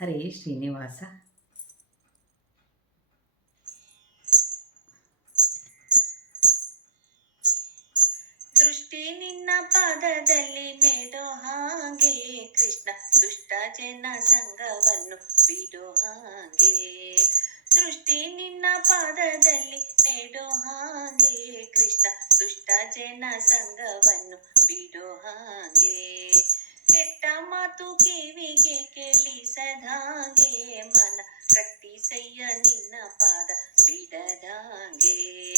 ಹರೇ ಶ್ರೀನಿವಾಸ. ನಿನ್ನ ಪಾದದಲ್ಲಿ ನೆಡೋ ಹಾಗೆ, ಕೃಷ್ಣ ದುಷ್ಟ ಜನ ಸಂಘವನ್ನು ಬಿಡೋ ಹಾಗೆ. ಸೃಷ್ಟಿ ನಿನ್ನ ಪಾದದಲ್ಲಿ ನೆಡೋ ಹಾಗೆ, ಕೃಷ್ಣ ದುಷ್ಟ ಜನ ಸಂಘವನ್ನು ಬಿಡೋ ಹಾಗೆ. ಕೆಟ್ಟ ಮಾತು ಕಿವಿಗೆ ಕೇಳಿಸದಾಗೆ, ಮನ ಕಟ್ಟಿಸಯ್ಯ ನಿನ್ನ ಪಾದ ಬಿಡದಾಗೆ.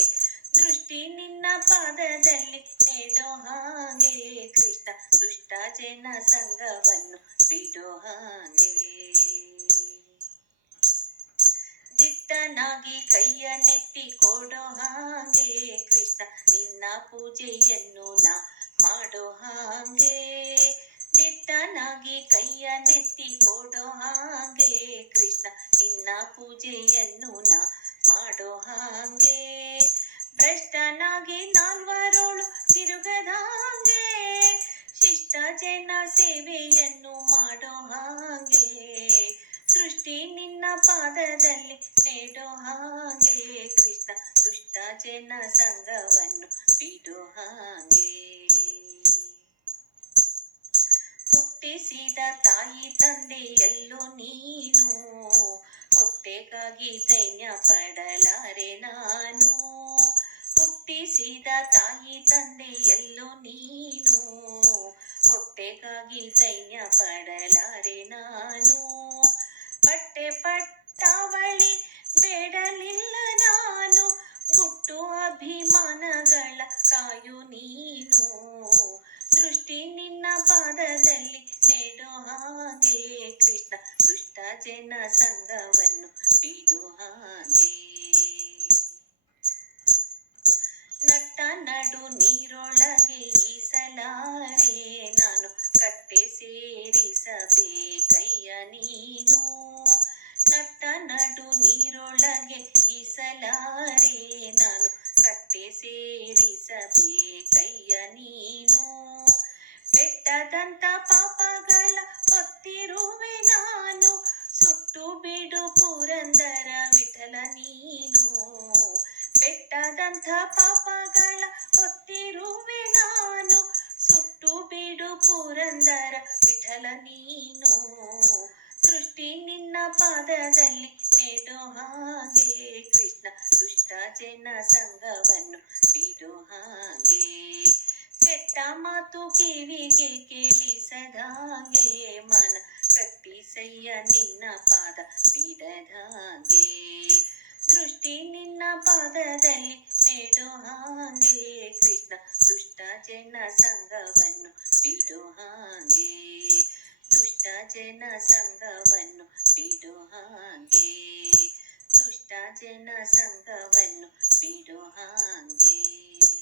ದೃಷ್ಟಿ ನಿನ್ನ ಪಾದದಲ್ಲಿ ನೆಡೋ ಹಾಗೆ, ಕೃಷ್ಣ ದುಷ್ಟ ಜನ ಸಂಘವನ್ನು ಬಿಡೋ ಹಾಗೆ. ದಿಟ್ಟನಾಗಿ ಕೈಯ ನೆತ್ತಿ ಕೊಡೋ ಹಾಗೆ, ಕೃಷ್ಣ ನಿನ್ನ ಪೂಜೆಯನ್ನು ನಾ ಮಾಡೋ ಹಾಗೆ. ದಿಟ್ಟನಾಗಿ ಕೈಯ ನೆತ್ತಿ ಕೊಡೋ ಹಾಗೆ ಕೃಷ್ಣ ನಿನ್ನ ಪೂಜೆಯನ್ನು ನಾ ಮಾಡೋ ಹಾಗೆ. ಭ್ರಷ್ಟನಾಗಿ ನಾಲ್ವರೋಳು ತಿರುಗದಾಗೆ ಶಿಷ್ಟ ಜನ ಸೇವೆಯನ್ನು ಮಾಡೋ ಹಾಗೆ, ಸೃಷ್ಟಿ ನಿನ್ನ ಪಾದದಲ್ಲಿ ನೆಡೋ ಹಾಗೆ, ಕೃಷ್ಣ ದುಷ್ಟ ಜನ ಸಂಘವನ್ನು ಬಿಡೋ ಹಾಗೆ. ಹುಟ್ಟಿಸಿದ ತಾಯಿ ತಂದೆ ಎಲ್ಲೋ ನೀನು. ಹೊಟ್ಟೆಗಾಗಿ ದೈನ್ಯ ಪಡಲಾರೆ ನಾನು. ಹುಟ್ಟಿಸಿದ ತಾಯಿ ತಂದೆ ಎಲ್ಲೋ ನೀನು. ಹೊಟ್ಟೆಗಾಗಿ ದೈನ್ಯ ಪಡಲಾರೆ ನಾನು. ಬಟ್ಟೆ ಪಟ್ಟವಳಿ ಬೇಡಲಿಲ್ಲ ನಾನು. ಗುಟ್ಟು ಅಭಿಮಾನಗಳ ಕಾಯು ನೀನು. ದೃಷ್ಟಿ ನಿನ್ನ ಪಾದದಲ್ಲಿ ನೆಡೋ ಹಾಗೆ ಕೃಷ್ಣ ದುಷ್ಟ ಜನ ಸಂಘವನ್ನು ಬಿಡೋ ಹಾಗೆ. ನಟ್ಟ ನಡು ನೀರೊಳಗೆ ಈಸಲಾರೆ ಬೆಟ್ಟದಂಥ ಪಾಪಗಳ ಹೊತ್ತಿರುವೆ ನಾನು ಸುಟ್ಟು ಬಿಡು ಪುರಂದರ ವಿಠಲ ನೀನು ದೃಷ್ಟಿ ನಿನ್ನ ಪಾದದಲ್ಲಿ ನೆಡೋ ಹಾಗೆ ಕೃಷ್ಣ ದುಷ್ಟ ಜನ ಸಂಘವನ್ನು ಬಿಡೋ ಹಾಗೆ ಕೆಟ್ಟ ಮಾತು ಕಿವಿಗೆ ಕೇಳಿಸದಾಗೆ ಮನ ಕಟ್ಟಿಸಯ್ಯ ನಿನ್ನ ಪಾದ ಬಿಡದಾಗೆ ದೃಷ್ಟಿ ನಿನ್ನ ಪಾದದಲ್ಲಿ ನೆಡೋ ಹಾಗೆ ಕೃಷ್ಣ ದುಷ್ಟ ಜನ ಸಂಘವನ್ನು ಬಿಡೋ ಹಾಗೆ. ದುಷ್ಟ ಜನ ಸಂಘವನ್ನು ಬಿಡೋ ಹಾಗೆ. ದುಷ್ಟ ಜನ ಸಂಘವನ್ನು ಬಿಡೋ ಹಾಗೆ.